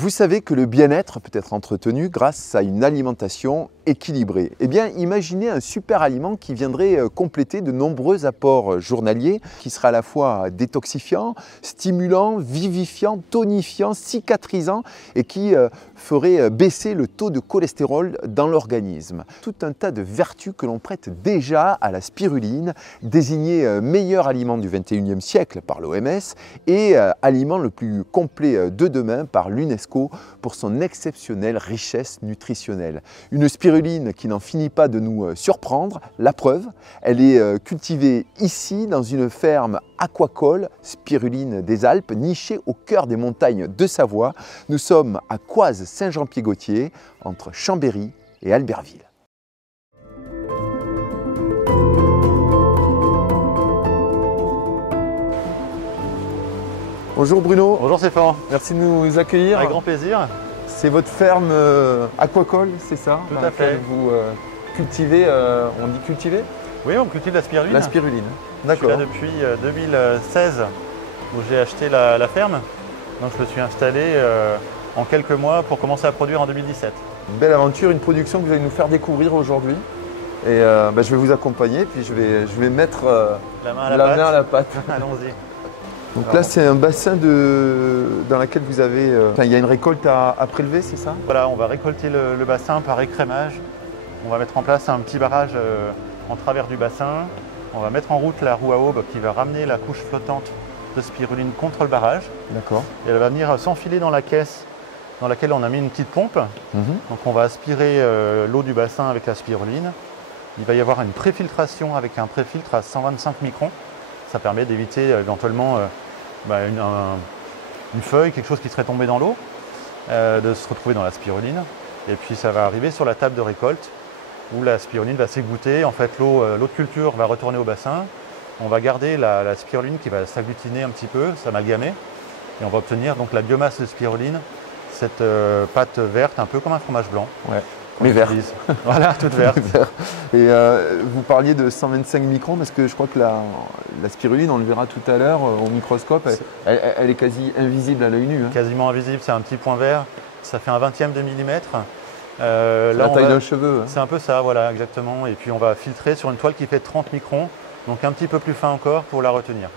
Vous savez que le bien-être peut être entretenu grâce à une alimentation équilibrée. Eh bien, imaginez un super aliment qui viendrait compléter de nombreux apports journaliers, qui serait à la fois détoxifiant, stimulant, vivifiant, tonifiant, cicatrisant et qui ferait baisser le taux de cholestérol dans l'organisme. Tout un tas de vertus que l'on prête déjà à la spiruline, désignée meilleur aliment du 21e siècle par l'OMS et aliment le plus complet de demain par l'UNESCO pour son exceptionnelle richesse nutritionnelle. Une spiruline qui n'en finit pas de nous surprendre, la preuve, elle est cultivée ici dans une ferme aquacole, Spiruline des Alpes, nichée au cœur des montagnes de Savoie. Nous sommes à Coise-Saint-Jean-Pied-Gaultier, entre Chambéry et Albertville. Bonjour Bruno. Bonjour Stéphane. Merci de nous accueillir. Avec grand plaisir. C'est votre ferme aquacole, c'est ça? Tout à fait. Vous cultivez, on dit cultiver? Oui, on cultive la spiruline. La spiruline, d'accord. Je suis là depuis 2016 où j'ai acheté la ferme. Donc je me suis installé en quelques mois pour commencer à produire en 2017. Une belle aventure, une production que vous allez nous faire découvrir aujourd'hui. Et je vais vous accompagner, puis je vais mettre la main à la pâte. Allons-y. Donc alors, là, c'est un bassin dans lequel vous avez... il y a une récolte à prélever, c'est ça? Voilà, on va récolter le bassin par écrémage. On va mettre en place un petit barrage en travers du bassin. On va mettre en route la roue à aube qui va ramener la couche flottante de spiruline contre le barrage. D'accord. Et elle va venir s'enfiler dans la caisse dans laquelle on a mis une petite pompe. Donc on va aspirer l'eau du bassin avec la spiruline. Il va y avoir une préfiltration avec un préfiltre à 125 microns. Ça permet d'éviter éventuellement une feuille, quelque chose qui serait tombé dans l'eau, de se retrouver dans la spiruline. Et puis ça va arriver sur la table de récolte où la spiruline va s'égoutter. En fait, l'eau de culture va retourner au bassin. On va garder la spiruline qui va s'agglutiner un petit peu, s'amalgamer. Et on va obtenir donc la biomasse de spiruline, cette pâte verte, un peu comme un fromage blanc. Ouais. Mais vert. Voilà, toute verte. Et vous parliez de 125 microns, parce que je crois que la spiruline, on le verra tout à l'heure au microscope, elle est quasi invisible à l'œil nu. Hein. Quasiment invisible, c'est un petit point vert. Ça fait un 20e de millimètre. La taille d'un cheveu. Hein. C'est un peu ça, voilà, exactement. Et puis on va filtrer sur une toile qui fait 30 microns, donc un petit peu plus fin encore pour la retenir.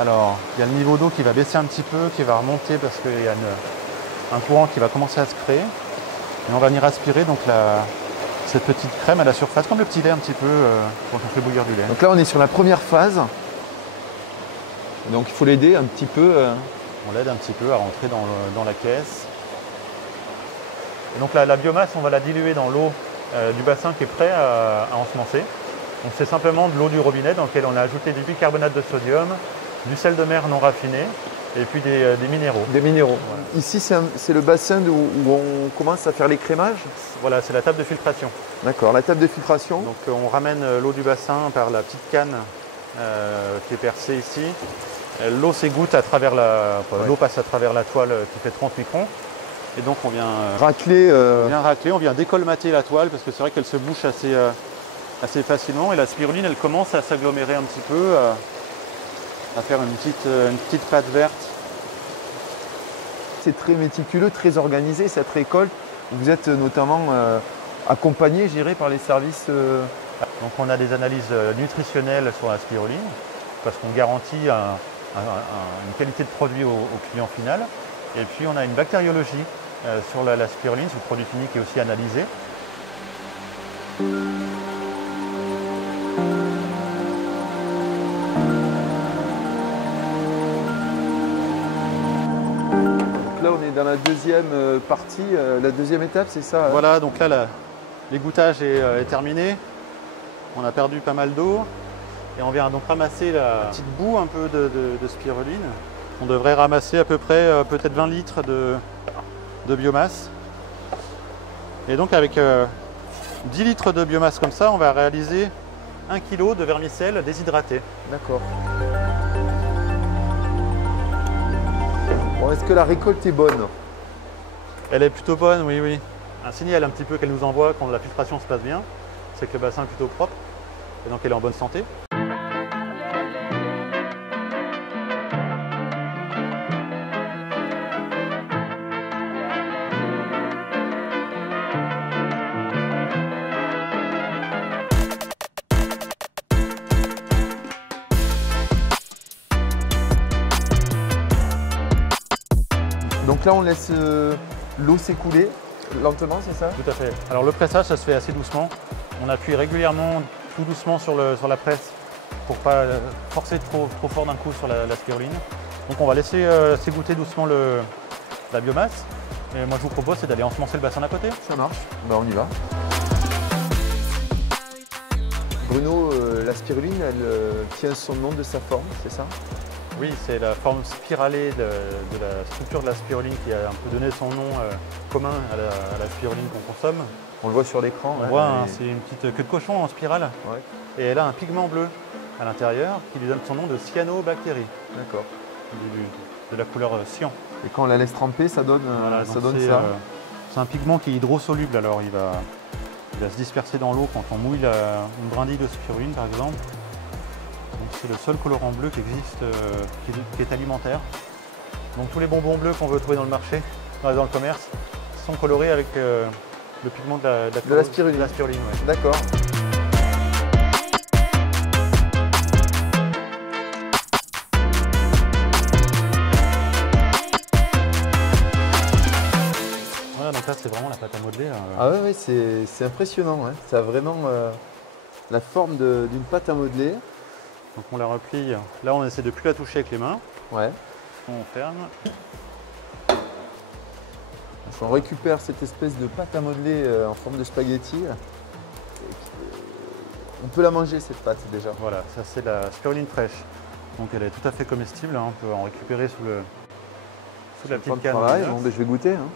Alors, il y a le niveau d'eau qui va baisser un petit peu, qui va remonter parce qu'il y a un courant qui va commencer à se créer. Et on va venir aspirer donc cette petite crème à la surface, comme le petit lait un petit peu quand on fait bouillir du lait. Donc là on est sur la première phase. Donc il faut l'aider un petit peu. On l'aide un petit peu à rentrer dans la caisse. Et donc la biomasse, on va la diluer dans l'eau du bassin qui est prêt à ensemencer. Donc c'est simplement de l'eau du robinet dans laquelle on a ajouté du bicarbonate de sodium, du sel de mer non raffiné, et puis des minéraux. Des minéraux. Voilà. Ici, c'est le bassin où on commence à faire l'écrémage? Voilà, c'est la table de filtration. D'accord, la table de filtration. Donc on ramène l'eau du bassin par la petite canne qui est percée ici. L'eau s'égoutte à travers l'eau passe à travers la toile qui fait 30 microns. Et donc on vient racler. On vient décolmater la toile parce que c'est vrai qu'elle se bouche assez facilement. Et la spiruline, elle commence à s'agglomérer un petit peu, à faire une petite pâte verte. C'est très méticuleux, très organisé cette récolte. Vous êtes notamment accompagné, géré par les services. Donc on a des analyses nutritionnelles sur la spiruline parce qu'on garantit une qualité de produit au client final. Et puis on a une bactériologie sur la spiruline, ce produit fini qui est aussi analysé. Là, on est dans la deuxième partie, la deuxième étape, c'est ça? Voilà, donc là, l'égouttage est terminé. On a perdu pas mal d'eau. Et on vient donc ramasser la petite boue un peu de spiruline. On devrait ramasser à peu près peut-être 20 litres de biomasse. Et donc avec 10 litres de biomasse comme ça, on va réaliser 1 kg de vermicelle déshydraté. D'accord. Bon, est-ce que la récolte est bonne? Elle est plutôt bonne, oui, oui. Un signal un petit peu qu'elle nous envoie quand la filtration se passe bien, c'est que le bassin est plutôt propre et donc elle est en bonne santé. là, on laisse l'eau s'écouler lentement, c'est ça? Tout à fait. Alors le pressage, ça se fait assez doucement. On appuie régulièrement, tout doucement sur la presse pour ne pas forcer trop fort d'un coup sur la spiruline. Donc on va laisser s'égoutter doucement la biomasse. Et moi je vous propose c'est d'aller ensemencer le bassin d'à côté. Ça marche, ben, on y va. Bruno, la spiruline, elle tient son nom de sa forme, c'est ça? Oui, c'est la forme spiralée de la structure de la spiruline qui a un peu donné son nom commun à la spiruline qu'on consomme. On le voit sur l'écran. On voit, hein, c'est une petite queue de cochon en spirale. Ouais. Et elle a un pigment bleu à l'intérieur qui lui donne son nom de cyanobactérie. D'accord. De la couleur cyan. Et quand on la laisse tremper, ça donne, Voilà, ça. C'est un pigment qui est hydrosoluble, alors il va se disperser dans l'eau quand on mouille une brindille de spiruline par exemple. C'est le seul colorant bleu qui existe, qui est alimentaire. Donc tous les bonbons bleus qu'on veut trouver dans le marché, dans le commerce, sont colorés avec le pigment de la spiruline. Ouais. D'accord. Voilà, donc là c'est vraiment la pâte à modeler. Ah ouais, c'est impressionnant. Ouais. Ça a vraiment la forme d'une pâte à modeler. Donc on la replie. Là on essaie de ne plus la toucher avec les mains. Ouais. On ferme. On récupère cette espèce de pâte à modeler en forme de spaghetti. On peut la manger cette pâte déjà. Voilà, ça c'est la spiruline fraîche. Donc elle est tout à fait comestible, hein. On peut en récupérer sous la petite canne. Bon, ben, je vais goûter. Hein.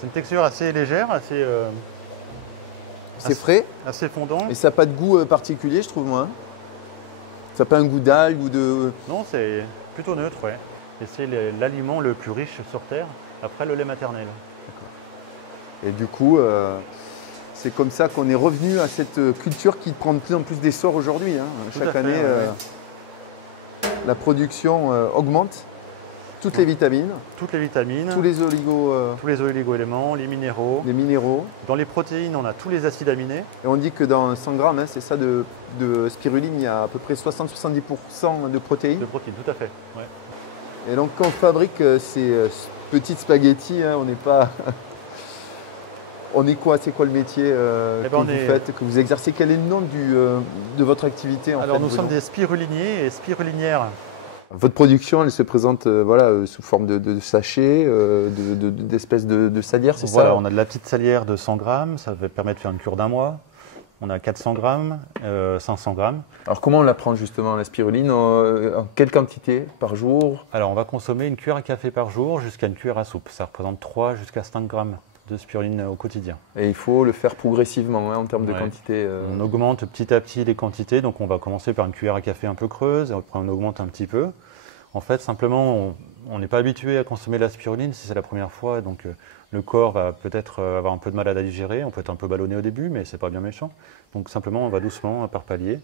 C'est une texture assez légère, c'est frais. Assez fondant. Et ça n'a pas de goût particulier, je trouve, moi. Ça n'a pas un goût d'algue ou de... Non, c'est plutôt neutre, ouais. Et c'est l'aliment le plus riche sur Terre, après le lait maternel. Et du coup, c'est comme ça qu'on est revenu à cette culture qui prend de plus en plus d'essor aujourd'hui. Hein. Chaque année, la production augmente. Toutes les vitamines. Toutes les vitamines. Tous les oligo-éléments, les minéraux. Les minéraux. Dans les protéines, on a tous les acides aminés. Et on dit que dans 100 grammes, hein, c'est ça, de spiruline, il y a à peu près 60-70% de protéines. De protéines, tout à fait. Ouais. Et donc quand on fabrique ces petites spaghettis, hein, on n'est pas... On est quoi? C'est quoi le métier que vous faites, que vous exercez? Quel est le nom de votre activité en Alors fait, nous sommes des spiruliniers et spirulinières. Votre production, elle se présente sous forme de sachets, d'espèces de salières, c'est ça? Voilà, on a de la petite salière de 100 grammes, ça va permettre de faire une cure d'un mois. On a 400 grammes, 500 grammes. Alors comment on la prend justement, la spiruline? En quelle quantité par jour? Alors on va consommer une cuillère à café par jour jusqu'à une cuillère à soupe. Ça représente 3 jusqu'à 5 grammes de spiruline au quotidien. Et il faut le faire progressivement en termes de quantité. On augmente petit à petit les quantités, donc on va commencer par une cuillère à café un peu creuse, et après on augmente un petit peu. En fait, simplement, on n'est pas habitué à consommer de la spiruline si c'est la première fois, donc le corps va peut-être avoir un peu de mal à la digérer, on peut être un peu ballonné au début, mais c'est pas bien méchant. Donc simplement, on va doucement par palier.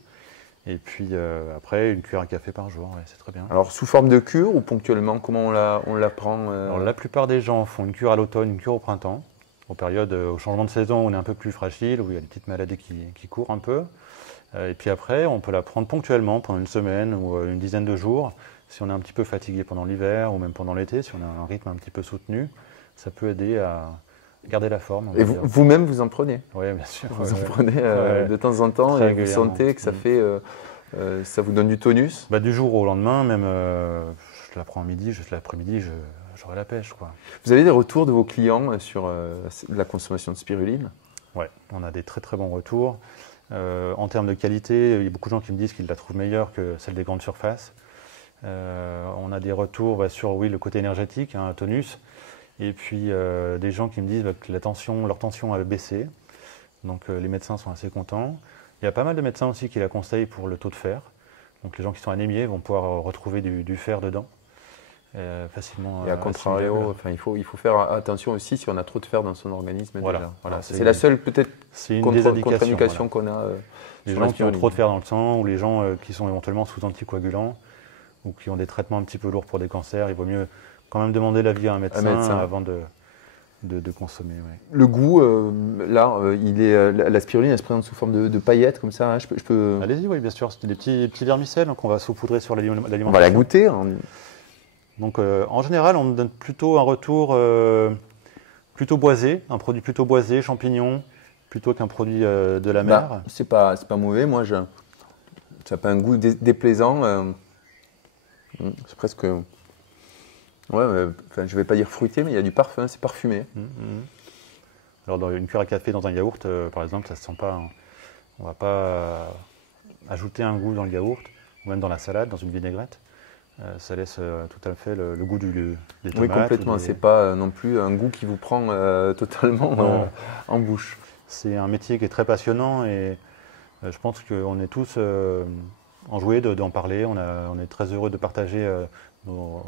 Et puis après, une cuillère à café par jour, ouais, c'est très bien. Alors sous forme de cure ou ponctuellement, comment on la prend Alors, la plupart des gens font une cure à l'automne, une cure au printemps. Au changement de saison, on est un peu plus fragile, où il y a des petites maladies qui courent un peu. Et puis après, on peut la prendre ponctuellement pendant une semaine ou une dizaine de jours. Si on est un petit peu fatigué pendant l'hiver ou même pendant l'été, si on a un rythme un petit peu soutenu, ça peut aider à garder la forme. Et vous-même, vous en prenez? Oui, bien sûr. Vous en prenez de temps en temps et vous sentez que ça fait, ça vous donne du tonus? Du jour au lendemain, même je la prends à midi, juste l'après-midi, j'aurai la pêche, quoi. Vous avez des retours de vos clients sur la consommation de spiruline? Oui, on a des très très bons retours. En termes de qualité, il y a beaucoup de gens qui me disent qu'ils la trouvent meilleure que celle des grandes surfaces. On a des retours sur le côté énergétique, un tonus, et puis des gens qui me disent que leur tension a baissé, donc les médecins sont assez contents. Il y a pas mal de médecins aussi qui la conseillent pour le taux de fer, donc les gens qui sont anémiés vont pouvoir retrouver du fer dedans facilement. Et à contrario, il faut faire attention aussi si on a trop de fer dans son organisme. Voilà. C'est la seule peut-être contre-indication qu'on a. Les gens qui ont trop de fer dans le sang ou les gens qui sont éventuellement sous anticoagulants ou qui ont des traitements un petit peu lourds pour des cancers, il vaut mieux quand même demander l'avis à un médecin avant de consommer. Ouais. Le goût, la spiruline, elle se présente sous forme de paillettes comme ça. Hein, je peux... Allez-y, oui, bien sûr. C'est des petits vermicelles qu'on va saupoudrer sur l'alimentation. On va la goûter. Donc en général, on me donne plutôt un retour plutôt boisé, un produit plutôt boisé, champignons, plutôt qu'un produit de la mer. Bah, c'est pas mauvais, moi ça n'a pas un goût déplaisant. C'est presque. Ouais, enfin, je vais pas dire fruité, mais il y a du parfum, c'est parfumé. Alors dans une cuillère à café dans un yaourt, par exemple, ça se sent pas. On va pas ajouter un goût dans le yaourt, ou même dans la salade, dans une vinaigrette. Ça laisse tout à fait le goût des tomates. Oui, complètement. C'est pas non plus un goût qui vous prend totalement en bouche. C'est un métier qui est très passionnant et je pense qu'on est tous enjoués d'en parler. On est très heureux de partager nos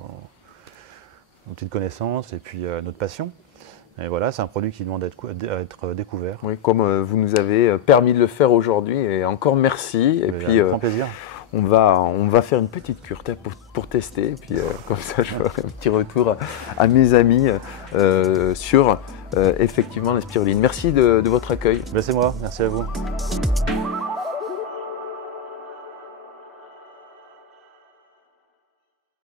petites connaissances et puis notre passion. Et voilà, c'est un produit qui demande à être découvert. Oui, comme vous nous avez permis de le faire aujourd'hui, et encore merci. Et puis, avec grand plaisir. On va faire une petite cure pour tester, et puis comme ça je ferai un petit retour à mes amis sur effectivement la spiruline. Merci de votre accueil. Ben, c'est moi, merci à vous.